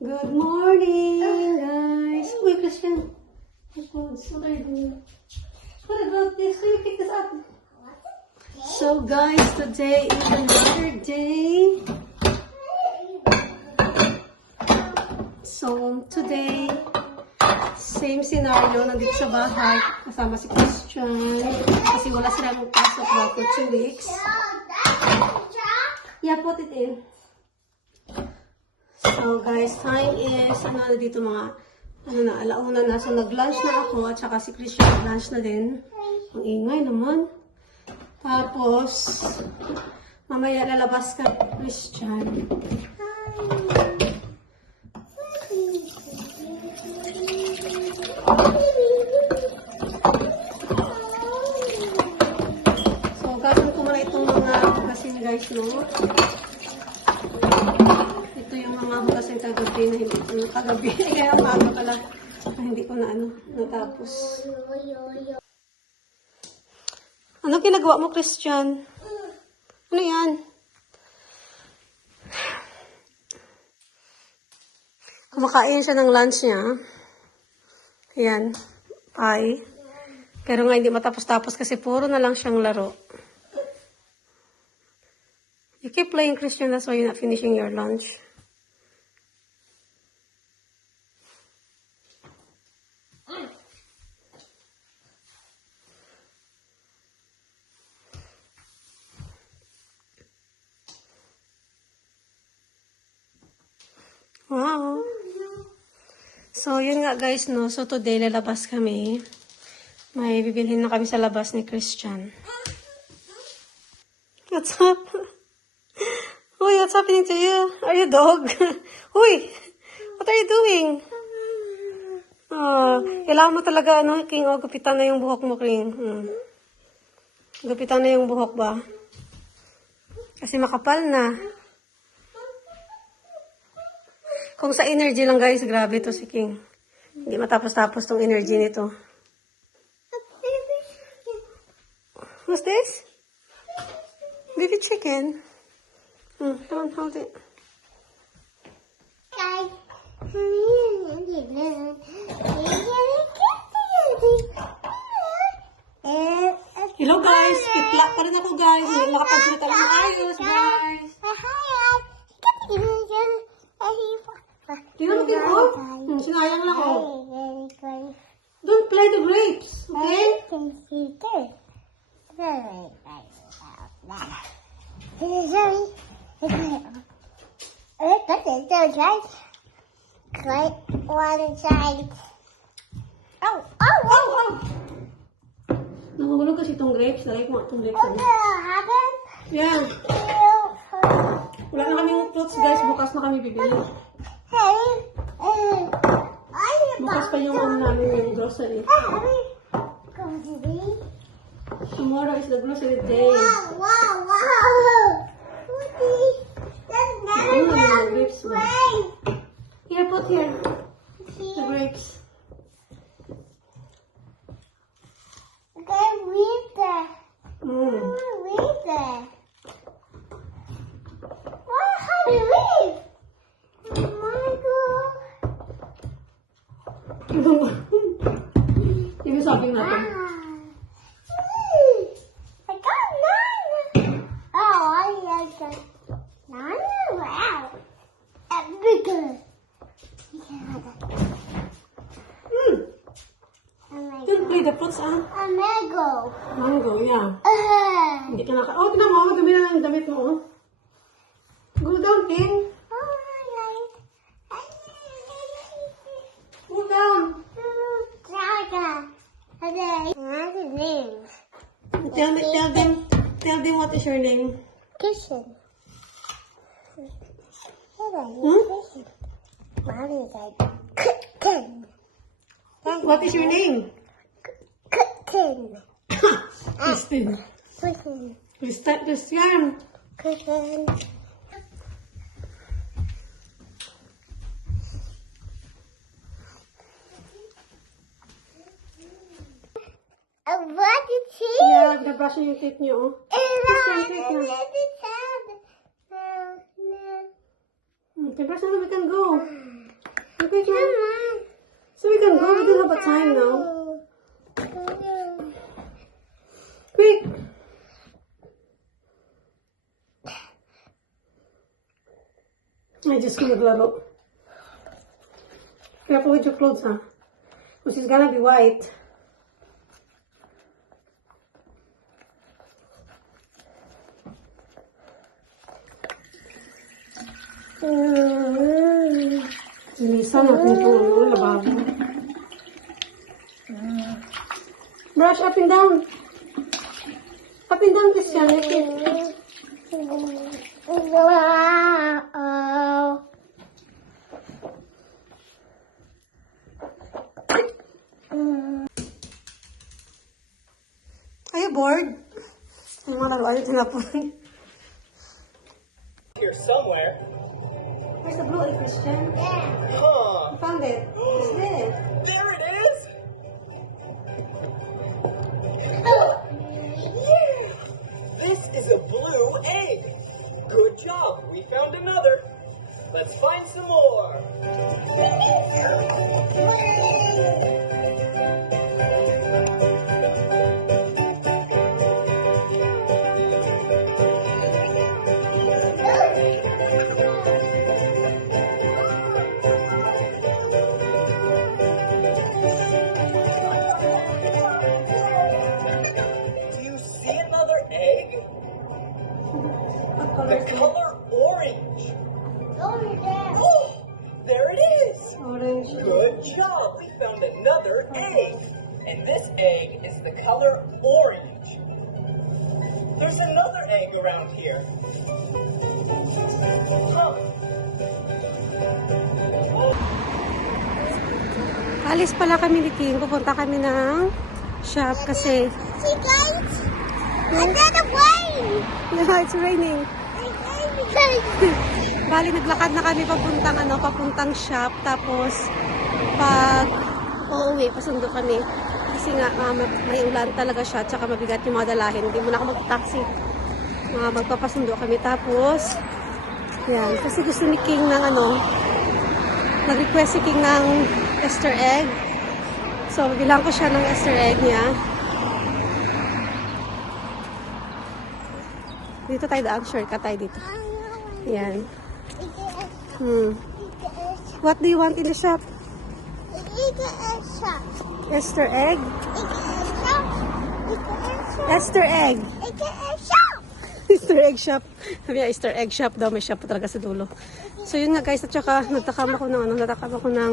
Good morning, guys. Uy, Christian. What are you doing? What about this? Can you pick this up? So, guys, today is another day. So, today, same scenario. Nandito sa bahay. Kasama si Christian. Kasi wala sila magpasok ba for 2 weeks. Yeah, put it in. So guys, time is, dito mga, alauna na. So nag-lunch na ako at saka si Christian nag-lunch na din. Ang ingay naman. Tapos, mamaya lalabas ka, Christian. So, gagawin ko muna itong mga hugasin guys, no? Ito yung mga hugasin kagabi na hindi ko kagabi. Kaya paano pala hindi ko na natapos. Ano ginagawa mo, Christian? Ano yan? Kumakain siya ng lunch niya. Ayan. Pie. Pero nga hindi matapos-tapos kasi puro na lang siyang laro. You keep playing, Christian. That's why you're not finishing your lunch. Wow. So, yun nga guys, no. So, today, lalabas kami. May bibilhin na kami sa labas ni Christian. What's up? Uy, what's happening to you? Are you dog? Uy, what are you doing? Kailangan mo talaga, King, gupitan na yung buhok mo, King. Gupitan na yung buhok ba? Kasi makapal na. Kung sa energy lang, guys, grabe to si King. Hindi matapos-tapos tong energy nito. What's this? Baby chicken. Come on, hold it. Hello guys, kitla pa rin ako guys. Hindi makapagsalita ng ayos guys. Tingnan mo tingnan ko. Sinayang lang ako. Don't play the grapes, okay? Click one side. Oh! Nahulog kasi itong grapes. Nalay ko nga itong grapes. What happened? Yeah. Wala na kaming fruits guys. Bukas na kami bibili. Bukas pa yung namin yung grocery. Tomorrow is the grocery day. Wow! Grapes. Here, put here. The grapes. Okay, read that. Read that. What? How do you read? Michael. Yung sabi natin. I got 9. Oh, I like that. 9? Wow. Bigger. Don't play the fruits, A mango. Mango, yeah. Hindi ka naka... Oh, tinan mo. Dumi na lang yung damit mo, oh. Go down, King. Go down. Tell them what is your name. Kitchen. What is your name? Kitchen. Christine. Christian. Kitchen. What is he? Yeah, nabrush yung teeth niyo, oh. Okay, brush na, we can go. wait lang. So we can go. We don't have a time now. Quick! Ay, Diyos ko naglaro. Careful with your clothes, ha? Because it's gonna be white. Linisan natin itong lababo. Brush up and down. Up and down, Christian. Make it. Are you bored? Ang mga laruan yung tinapon. Here somewhere. Where's the blue eye, Christian? Huh. I found it. It's there. There it is. This is a blue egg. Good job. We found another. Let's find some more. Do you see another egg? What color The is it? color orange. Oh, there it is. Orange. Good job. We found another egg. And this egg is the color orange. There's another egg around here. Huh. Alis pala kami ni King. Pupunta kami ng shop kasi Another plane! it's raining. Bali, naglakad na kami papuntang shop. Tapos, pag uuwi, pasundo kami. Kasi nga, may ulan talaga siya. Tsaka mabigat yung mga dalahin. Hindi mo na ako mag-taxi. Magpapasundo kami. Tapos, yan. Kasi gusto ni King ng nag-request si King ng Easter egg. So, bilang ko siya ng Easter egg niya. Dito tayo daan. Shortcut tayo dito. Yan. What do you want in the shop? Easter egg? Easter egg. Easter egg shop. Sabi niya, Easter egg shop daw. May shop po talaga sa dulo. So yun nga guys. At saka nagtakam ako ng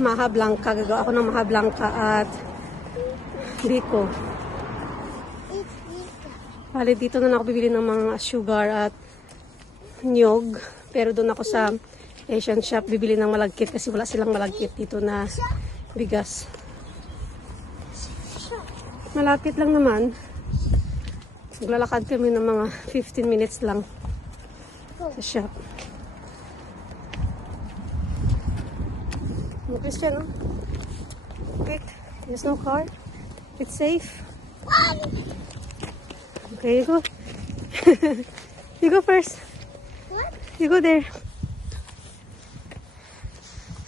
Maha Blanca. Gagawa ako ng Maha Blanca at biko. Bali dito na ako bibili ng mga sugar at nyog. Pero doon ako sa Asian shop bibili ng malagkit kasi wala silang malagkit dito na bigas. Malapit lang naman. Maglalakad kami ng mga 15 minutes lang sa shop. Christian, no? Quick. There's no car. It's safe. Okay, you go. You go first. What? You go there.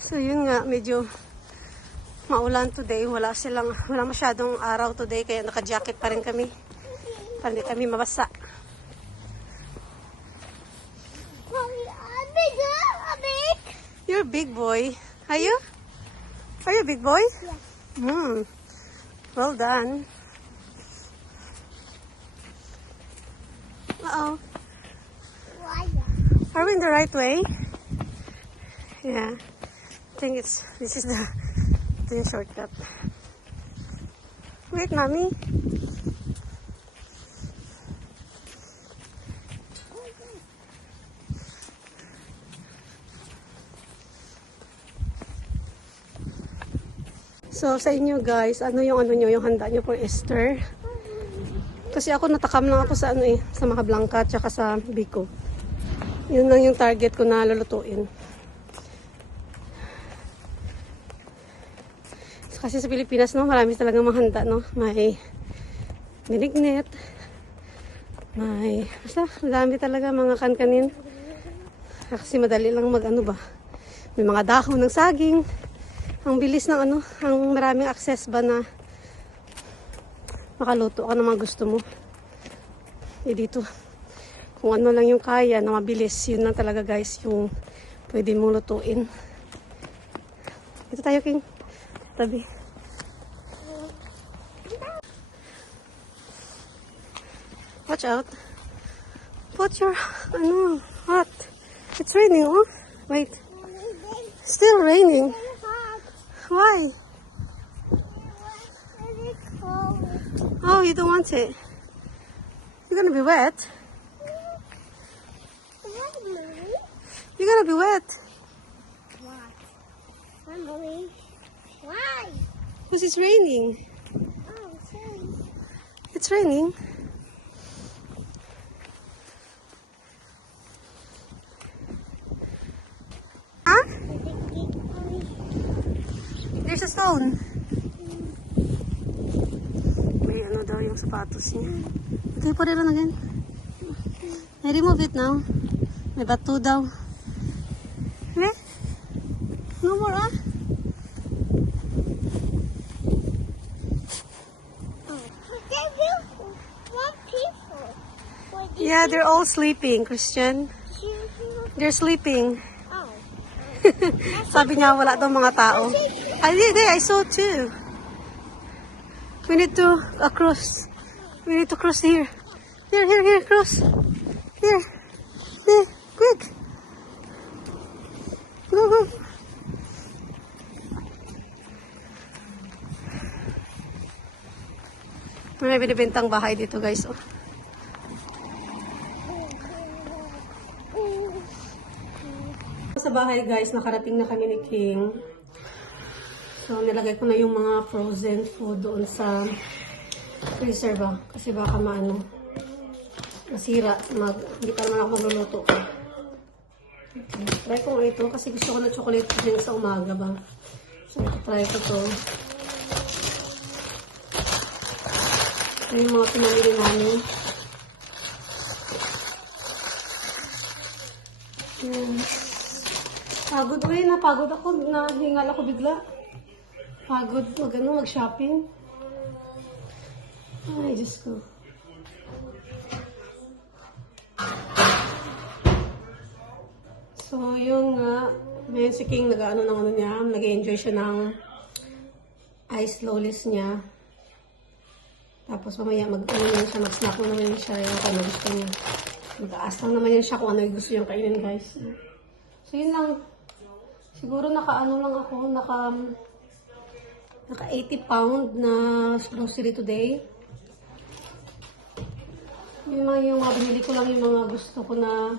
So yun nga, medyo maulan today. Wala masyadong araw today kaya naka-jacket pa rin kami. Para hindi kami mabasa. You're a big boy. Are you? Are you a big boy? Yeah. Well done. Uh-oh. Are we in the right way? Yeah. I think this is the shortcut. Wait, mommy. So, sa inyo guys, ano yung handa nyo for Easter? Kasi ako natakam lang ako sa sa Maha Blanca tsaka sa biko. Yun lang yung target ko na lulutuin. So, kasi sa Pilipinas, no, marami talagang mahanda, no? May binignet, basta, marami talaga mga kankanin. Kasi madali lang May mga dahon ng saging. Ang bilis ng ano, ang maraming access ba na makaluto ka ng mga gusto mo. Eh dito, kung ano lang yung kaya na mabilis, yun lang talaga guys yung pwede mong lutuin. Ito tayo, King. Tabi. Watch out. Put your, ano, hot. It's raining, oh. Wait. Still raining. Why? Oh, you don't want it. You're gonna be wet. You're gonna be wet. Mommy, why? Because it's raining. Oh, sorry. It's raining. Huh? There's a stone. May ano daw yung sapatos niya. Okay, put it on again. I remove it now. May bato daw. Eh? No more, ah? Yeah, they're all sleeping, Christian. They're sleeping. Oh. Sabi niya, wala daw mga tao. I saw too. We need to cross. We need to cross here. Here, cross. Here. Quick. Go. May binibintang bahay dito, guys. Oh. Sa bahay, guys, nakarating na kami ni King. So, nilagay ko na yung mga frozen food doon sa freezer ba? Kasi baka masira. Hindi pa naman ako magluluto. Okay. Try ko nga ito kasi gusto ko na chocolate din sa umaga ba? So, try ko to. Ito yung mga pinamili namin. Pagod rin. Napagod ako. Nahingal ako bigla. Pagod mag-shopping. Ay, Diyos ko. So, yung may si King nag-enjoy siya ng ice lollies niya. Tapos mamaya mag-snack mo naman siya yung ano gusto niya. Mag-aas lang naman yan siya kung ano yung gusto niyang kainin, guys. So, yun lang. Siguro naka 80 pound na grocery today. Yung mga binili ko lang yung mga gusto ko na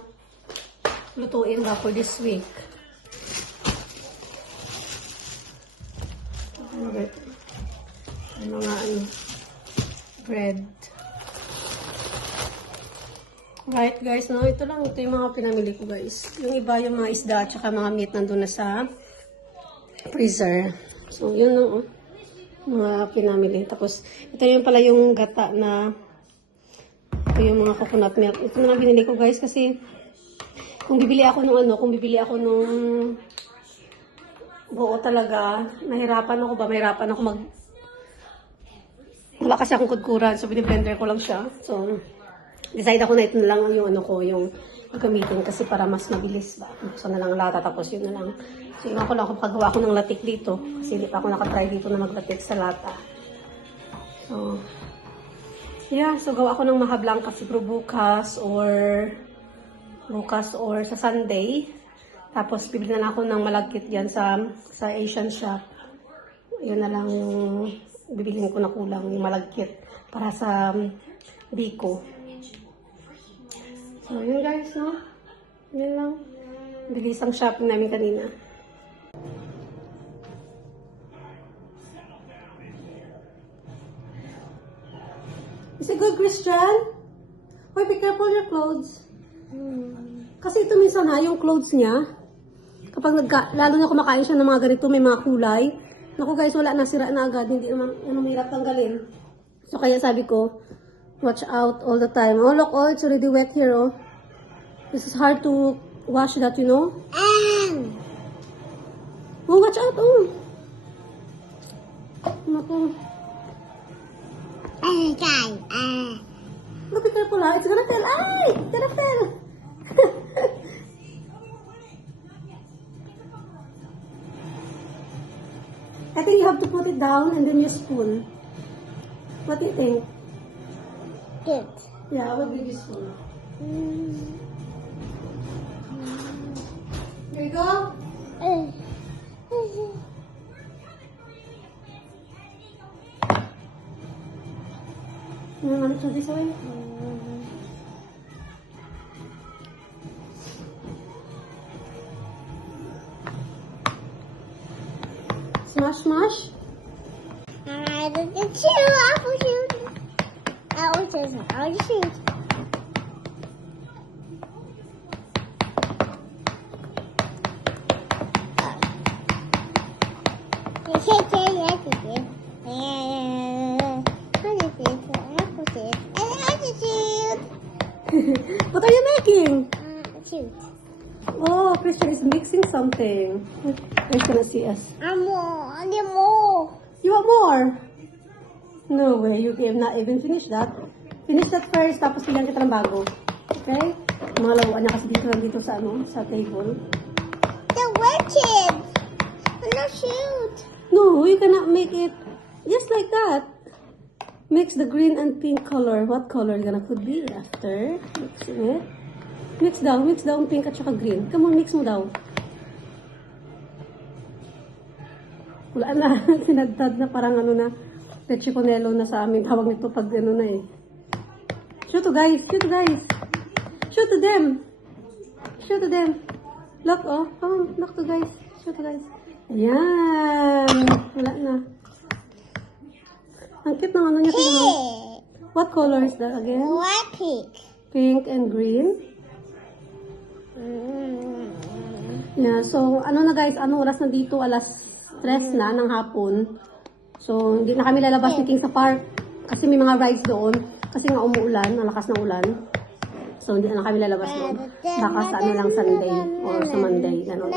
lutuin ba for this week. Yung mga bread. Right guys, no? Ito yung mga pinamili ko guys. Yung iba yung mga isda at saka mga meat nandun na sa freezer. So, yun no, mga pinamili. Tapos, ito yung pala yung gata na ito yung mga coconut milk. Ito na binili ko guys kasi kung bibili ako nung buo talaga, mahirapan ako wala kasi akong kudkuran. So, biniblender ko lang siya. So, decide ako na ito na lang yung gagamitin kasi para mas mabilis ba. So, na lang lata tapos yun na lang. So, iwan ko lang kung paggawa ko ng latik dito. Kasi hindi pa ako nakatry dito na maglatik sa lata. So, yeah. So, gawa ko ng mahablang siguro bukas or sa Sunday. Tapos, bibili na lang ako ng malagkit dyan sa Asian shop. Yun na lang yung bibilhin ko na kulang, yung malagkit para sa biko. So, yun guys, no? Yun lang. Bilis ang shopping namin kanina. Is it good, Christian? Wait, be careful your clothes. Kasi ito minsan yung clothes niya, kapag lalo na kumakain siya ng mga ganito, may mga kulay. Naku guys, wala na, sira na agad. Hindi naman, mahirap tanggalin. So, kaya sabi ko, watch out all the time. Oh, look, it's already wet here, oh. This is hard to wash that, you know? ako. Okay. Look, be careful ha. It's gonna fell. Ay! It's gonna fell. I think you have to put it down and then you spoon. What do you think? Good. Yeah, I will give you spoon. Here you go. You want to throw this away? Smash, smash. I did shoot. I will shoot. I will shoot. What are you making? Shoot. Oh, Christian is mixing something. He's gonna see us. I need more. You want more? No way, you have not even finished that. Finish that first, tapos bigyan kita ng bago. Okay? Mga laruan niya kasi dito lang dito sa sa table. The wicked. I'm not shoot. No, you cannot make it just like that. Mix the green and pink color. What color gonna could be after mixing it? Mix daw pink at saka green. Come on, mix mo daw. Wala na, sinadtad na parang ano na, leche conelo na sa amin. Tawag nito pag ano na eh. Show to guys, show to guys. Show to them. Show to them. Look, oh, come on, look to guys. Show to guys. Ayan. Wala na. Ang cute ng ano niya. Tingnan mo. Pig. What color is that again? White pig. Pink and green. Yeah, so ano na guys, ano oras na dito? Alas 3 na ng hapon. So hindi na kami lalabas ni King sa park kasi may mga rides doon kasi nga umuulan, ang lakas ng ulan. So hindi na kami lalabas doon. Baka sa ano lang Sunday or sa Monday, gano'n.